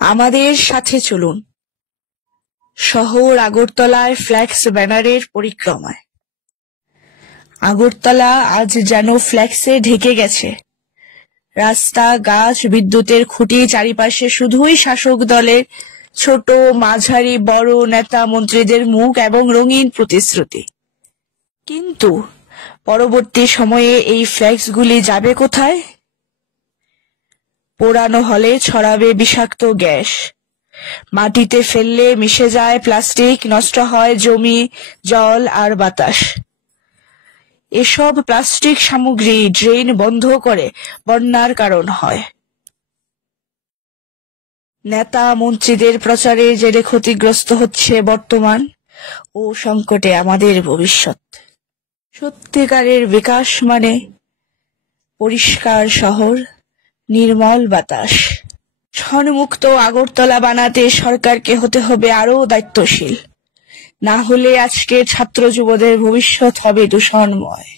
আমাদের সাথে চলুন শহর আগরতলায় ফ্ল্যাক্স ব্যানারের পরিক্রমায়। আগরতলা আজ যেন ফ্ল্যাক্সে ঢেকে গেছে। রাস্তা, গাছ, বিদ্যুতের খুঁটি, চারিপাশে শুধুই শাসক দলের ছোট, মাঝারি, বড় নেতা মন্ত্রীদের মুখ এবং রঙিন প্রতিশ্রুতি। কিন্তু পরবর্তী সময়ে এই ফ্ল্যাক্সগুলি যাবে কোথায়? পোড়ানো হলে ছড়াবে বিষাক্ত গ্যাস, মাটিতে ফেললে মিশে যায় প্লাস্টিক, নষ্ট হয় জমি, জল আর বাতাস। এসব প্লাস্টিক সামগ্রী ড্রেন বন্ধ করে বন্যার কারণ হয়। নেতা মন্ত্রীদের প্রচারের জেরে ক্ষতিগ্রস্ত হচ্ছে বর্তমান ও সংকটে আমাদের ভবিষ্যৎ। সত্যিকারের বিকাশ মানে পরিষ্কার শহর, নির্মল বাতাস। শণমুক্ত আগরতলা বানাতে সরকারকে হতে হবে আরো দায়িত্বশীল, না হলে আজকের ছাত্র যুবদের ভবিষ্যৎ হবে দূষণময়।